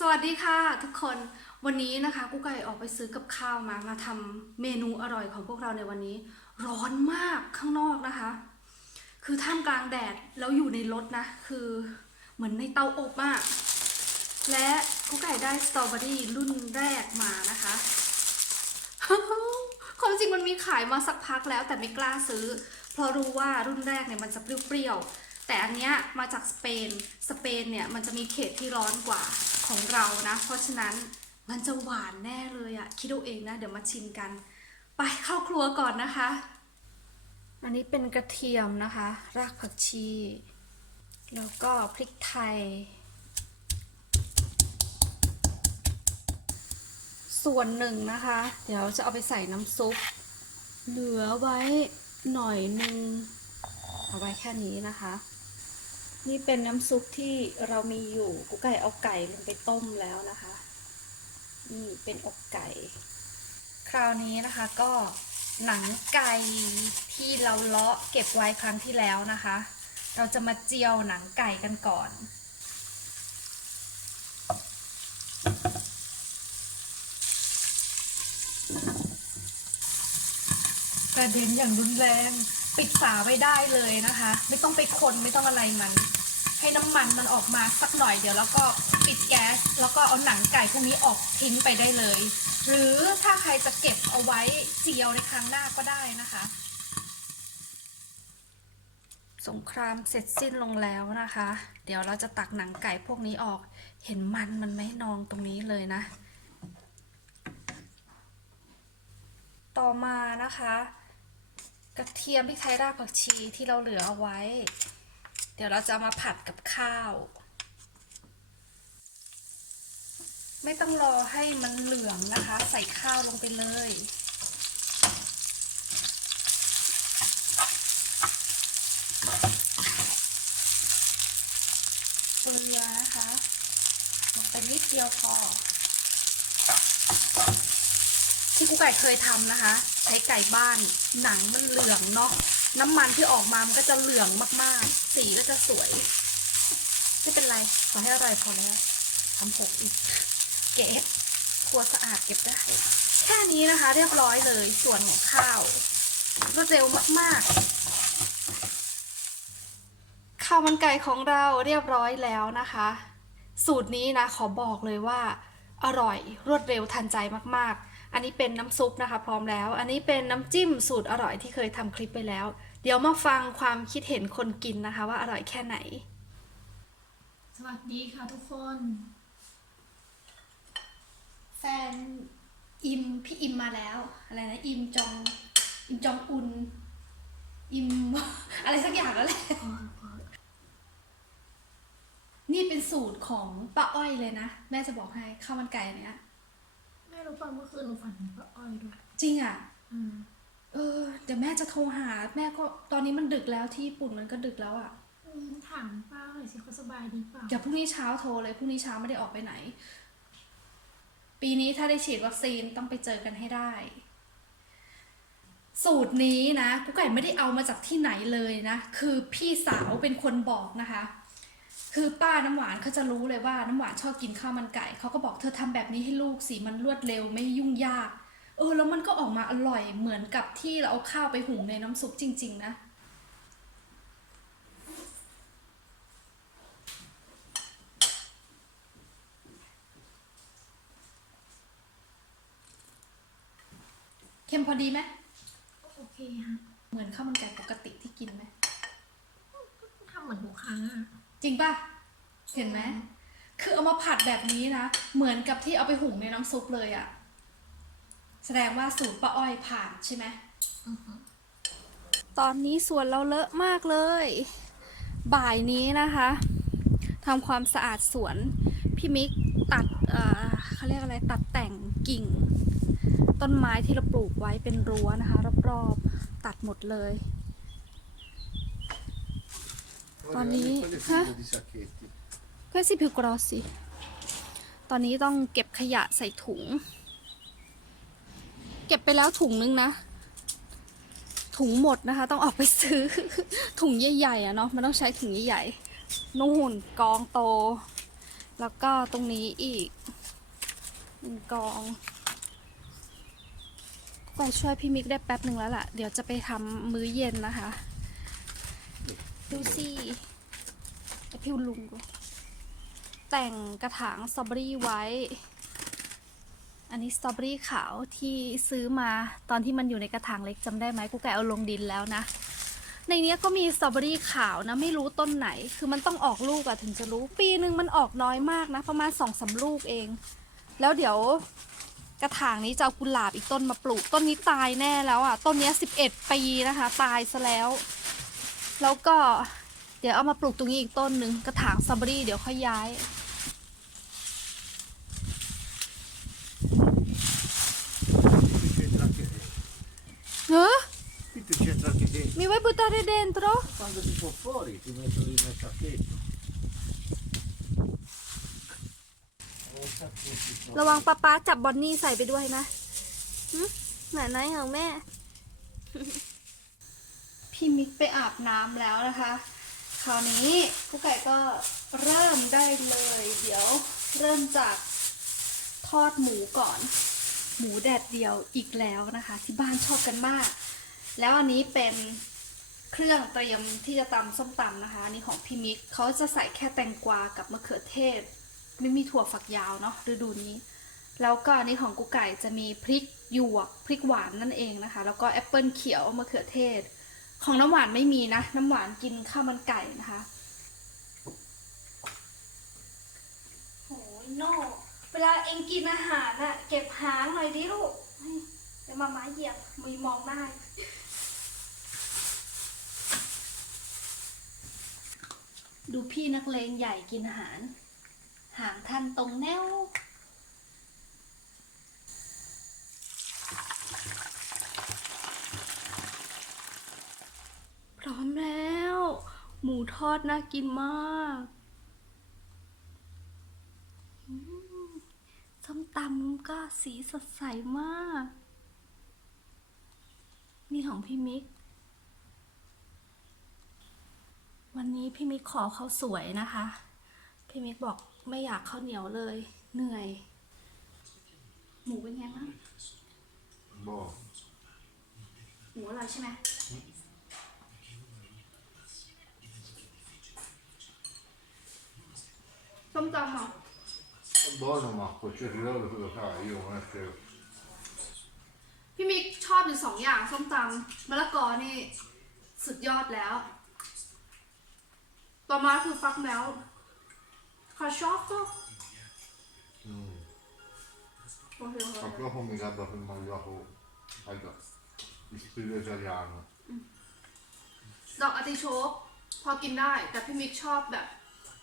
สวัสดีค่ะทุกคนวันนี้นะคะกุ๊กไก่ออกไปซื้อกับข้าวมามาทำเมนูอร่อยของพวกเราในวันนี้ ร้อนมากข้างนอกนะคะ คือท่ามกลางแดดแล้วอยู่ในรถนะ คือเหมือนในเตาอบมาก และกุ๊กไก่ได้สตรอเบอรี่รุ่นแรกมานะคะความจริงมันมีขายมาสักพักแล้วแต่ไม่กล้าซื้อ เพราะรู้ว่ารุ่นแรกเนี่ยมันจะเปรี้ยวๆแต่อันเนี้ยมาจากสเปนสเปนเนี่ยมันจะมีเขตที่ร้อนกว่า ของเรานะ เพราะฉะนั้นมันจะหวานแน่เลยอะคิดเอาเองนะ เดี๋ยวมาชิมกัน ไปเข้าครัวก่อนนะคะ อันนี้เป็นกระเทียมนะคะ รากผักชี แล้วก็พริกไทย ส่วนหนึ่งนะคะ เดี๋ยวจะเอาไปใส่น้ำซุป เหลือไว้หน่อยหนึง เอาไว้แค่นี้นะคะ นี่เป็นน้ำซุปที่เรามีอยู่กุ๊กไก่เอาไก่ลงไปต้มแล้วนะคะ นี่เป็นอกไก่ คราวนี้นะคะก็หนังไก่ที่เราเลาะเก็บไว้ครั้งที่แล้วนะคะ เราจะมาเจียวหนังไก่กันก่อนกระเด็นอย่างรุนแรง ปิดฝาไว้ได้เลยนะคะ ไม่ต้องไปคนไม่ต้องอะไรมัน ให้น้ำมันมันออกมาสักหน่อยเดี๋ยวแล้วก็ปิดแก๊สแล้วก็เอาหนังไก่พวกนี้ออกทิ้งไปได้เลย หรือถ้าใครจะเก็บเอาไว้เจียวในครั้งหน้าก็ได้นะคะ สงครามเสร็จสิ้นลงแล้วนะคะ เดี๋ยวเราจะตักหนังไก่พวกนี้ออก เห็นมันมันไหม่นองตรงนี้เลยนะ ต่อมานะคะ กระเทียมพริกไทยรากผักชีที่เราเหลือเอาไว้ เดี๋ยวเราจะามาผัดกับข้าว ไม่ต้องรอให้มันเหลืองนะคะ ใส่ข้าวลงไปเลย เกลือนะคะ ลงไปนิดเดียวพอ ที่กูไก่เคยทำนะคะ ใช้ไก่บ้านหนังมันเหลืองเนาะ น้ำมันที่ออกมามันก็จะเหลืองมากๆ สีก็จะสวย ไม่เป็นไรขอให้อร่อยพอแล้วทำหกอีก เก็บครัวสะอาดเก็บได้ แค่นี้นะคะ เรียบร้อยเลยส่วนของข้าวรวดเร็วมากๆ ข้าวมันไก่ของเราเรียบร้อยแล้วนะคะ สูตรนี้นะขอบอกเลยว่า อร่อยรวดเร็วทันใจมากๆ อันนี้เป็นน้ำซุปนะคะ พร้อมแล้ว อันนี้เป็นน้ำจิ้มสูตรอร่อยที่เคยทำคลิปไปแล้ว เดี๋ยวมาฟังความคิดเห็นคนกินนะคะ ว่าอร่อยแค่ไหน สวัสดีค่ะทุกคน แฟนอิมพี่อิมมาแล้ว อะไรนะอิมจองอิมจองอุนอิมอะไรสักอย่างแล้วแหละนี่เป็นสูตรของป้าอ้อยเลยนะ แม่จะบอกให้ข้าวมันไก่เนี้ย แม่รู้ป่ะเมื่อคืนหนูฝันเห็นป้าอ้อยด้วยจริงอะ อืมเออเดี๋ยวแม่จะโทรหา แม่ก็ตอนนี้มันดึกแล้วที่ญี่ปุ่นมันก็ดึกแล้วอะ อืมถามป้าหน่อยสิเขาสบายดีเปล่าเดี๋ยวพรุ่งนี้เช้าโทรเลยพรุ่งนี้เช้าไม่ได้ออกไปไหน ปีนี้ถ้าได้ฉีดวัคซีนต้องไปเจอกันให้ได้ สูตรนี้นะกุ๊กไก่ไม่ได้เอามาจากที่ไหนเลยนะ คือพี่สาวเป็นคนบอกนะคะ คือป้าน้ำหวานเขาจะรู้เลยว่าน้ำหวานชอบกินข้าวมันไก่เขาก็บอกเธอทำแบบนี้ให้ลูกสิมันรวดเร็วไม่ยุ่งยาก เออ แล้วมันก็ออกมาอร่อยเหมือนกับที่เราเอาข้าวไปหุงในน้ำซุปจริง ๆ นะเค็มพอดีไหมโอเคฮะเหมือนข้าวมันไก่ปกติที่กินไหมทำเหมือนทุกครั้งอะ จริงป่ะ เห็นไหม คือเอามาผัดแบบนี้นะ เหมือนกับที่เอาไปหุงในน้ำซุปเลยอะแสดงว่าสูตรป้าอ้อยผ่านใช่ไหม ตอนนี้สวนเราเลอะมากเลย บ่ายนี้นะคะทำความสะอาดสวน พี่มิกตัดเอ่อเขาเรียกอะไร ตัดแต่งกิ่ง ต้นไม้ที่เราปลูกไว้เป็นรั้วนะคะ รอบๆ ตัดหมดเลย Guarda, Tony, quelli eh? figlio di sacchetti. questi più grossi ตอนนี้ต้องเก็บขยะใส่ถุง เก็บไปแล้วถุงนึงนะ ถุงหมดนะคะ ต้องออกไปซื้อ ถุงใหญ่ๆอะเนาะมันต้องใช้ถุงใหญ่ๆนู่นกองโต แล้วก็ตรงนี้อีกหนึ่งกองไปช่วยพี่มิกได้แป๊บหนึ่งแล้วล่ะ เดี๋ยวจะไปทำมื้อเย็นนะคะ ดูสิไอพิวลุงดูแต่งกระถางสตรอเบอรี่ไว้ อันนี้สตรอเบอรี่ขาวที่ซื้อมาตอนที่มันอยู่ในกระถางเล็กจำได้ไหมกูแกเอาลงดินแล้วนะ ในเนี้ยก็มีสตรอเบอรี่ขาวนะไม่รู้ต้นไหน คือมันต้องออกลูกอะถึงจะรู้ ปีหนึ่งมันออกน้อยมากนะ ประมาณสองสามลูกเอง แล้วเดี๋ยวกระถางนี้จะเอากุหลาบอีกต้นมาปลูก ต้นนี้ตายแน่แล้วอะต้นนี้สิบเอ็ดปีนะคะ ตายซะแล้ว แล้วก็เดี๋ยวเอามาปลูกตรงนี้อีกต้นหนึ่งกระถางสตรอเบอรี่เดี๋ยวค่อยย้าย Qui c'entra anche dentro. เนอะ Qui ti c'entra anche dentro. mi vuoi buttare dentro Quando ti può fuori ti metto lì nel sacchetto. Nel sacchetto. ระวังป้าป๊าจับบอนนี่ใส่ไปด้วยนะหึไหนไหนของแม่ พี่มิกไปอาบน้ำแล้วนะคะ คราวนี้ผู้ไก่ก็เริ่มได้เลย เดี๋ยวเริ่มจากทอดหมูก่อน หมูแดดเดียวอีกแล้วนะคะ ที่บ้านชอบกันมาก แล้วอันนี้เป็นเครื่องเตรียมที่จะตำส้มตำนะคะนนี้ของพี่มิกเขาจะใส่แค่แตงกวากับมะเขือเทศ ไม่มีถั่วฝักยาวเนาะฤดูนี้ แล้วก็อันนี้ของกุ๊กไก่จะมีพริกหยวกพริกหวานนั่นเองนะคะ แล้วก็แอปเปิลเขียวมะเขือเทศ ของน้ำหวานไม่มีนะ น้ำหวานกินข้าวมันไก่นะคะโอ้ยโน่เวลาเองกินอาหารอะเก็บหางหน่อยดิลูกเฮ้ยเดี๋ยวมาม้าเหยียบมือมองหน้าดูพี่นักเลงใหญ่กินอาหาร หางท่านตรงแนว พร้อ มแล้ว หมูทอดน่ากินมากอืมส้มตำก็สีสดใสมาก นี่ของพี่มิก วันนี้พี่มิกขอข้าวสวยนะคะ พี่มิกบอกไม่อยากข้าวเหนียวเลย เหนื่อย หมูเป็นไงบ้าง Boh. หมูอร่อยใช่ไหม ส้มตำเหรอ È buono ma col cetriolo cosa fai? Io non è che... พี่มิกชอบอยู่สองอย่างส้มตำมะละกอนี่สุดยอดแล้ว ต่อมาคือฟักแมวคาชอบก็ Mm. โอเคโอเค Ma proprio mi guarda per mangiato allora, il stile italiano. ดอกอาร์ติโชกพอกินได้ แต่พี่มิกชอบแบบ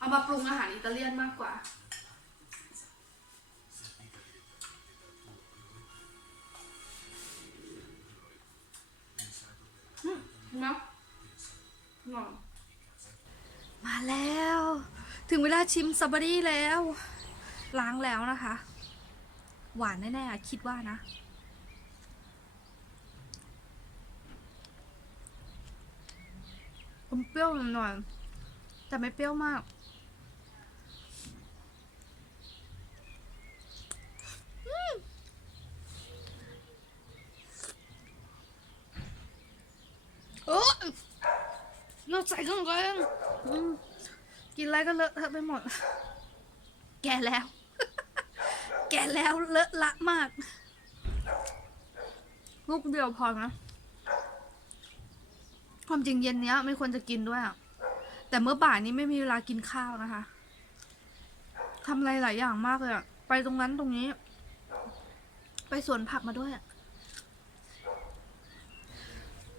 เอามาปรุงอาหารอิตาเลียนมากกว่า อืมนะอร่อยมาแล้ว ถึงเวลาชิมสตรอเบอรี่แล้ว ล้างแล้วนะคะ หวานแน่ๆอะคิดว่านะอมเปรี้ยวหน่อยๆแต่ไม่เปรี้ยวมาก อืมโอ้ยเรา ใส่เครื่องแกงอืมกินอะไรก็เลอะเทอะไปหมด แก่แล้ว แก่แล้วเลอะละมาก ลูกเดียวพอนะ ความจริงเย็นเนี้ย ไม่ควรจะกินด้วยอะแต่เมื่อบ่ายนี้ไม่มีเวลากินข้าวนะคะทำอะไรหลายอย่างมากเลยอะไปตรงนั้นตรงนี้ ไปสวนผักมาด้วยอะ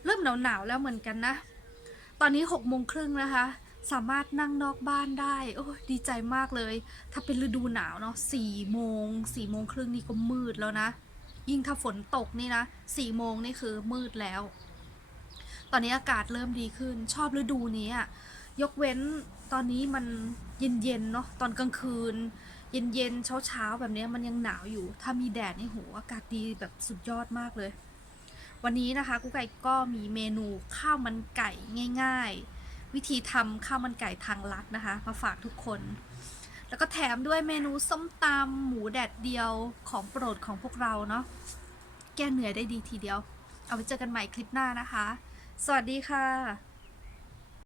เริ่มหนาวหนาวๆแล้วเหมือนกันนะ ตอนนี้หกโมงครึ่งนะคะ สามารถนั่งนอกบ้านได้ โอ้ดีใจมากเลย ถ้าเป็นฤดูหนาวเนาะสี่โมงสี่โมงครึ่งนี่ก็มืดแล้วนะ ยิ่งถ้าฝนตกนี่นะสี่โมงนี่คือมืดแล้ว ตอนนี้อากาศเริ่มดีขึ้น ชอบฤดูนี้อะยกเว้นตอนนี้มันเย็นๆเนาะตอนกลางคืน เย็นๆเช้าๆแบบนี้มันยังหนาวอยู่ ถ้ามีแดดนี่โหอากาศดีแบบสุดยอดมากเลย วันนี้นะคะกุ๊กไก่ก็มีเมนูข้าวมันไก่ง่าย ๆ วิธีทำข้าวมันไก่ทางลัดนะคะ มาฝากทุกคน แล้วก็แถมด้วยเมนูส้มตำหมูแดดเดียวของโปรดของพวกเราเนาะแก้เหนื่อยได้ดีทีเดียว เอาไว้เจอกันใหม่คลิปหน้านะคะ สวัสดีค่ะ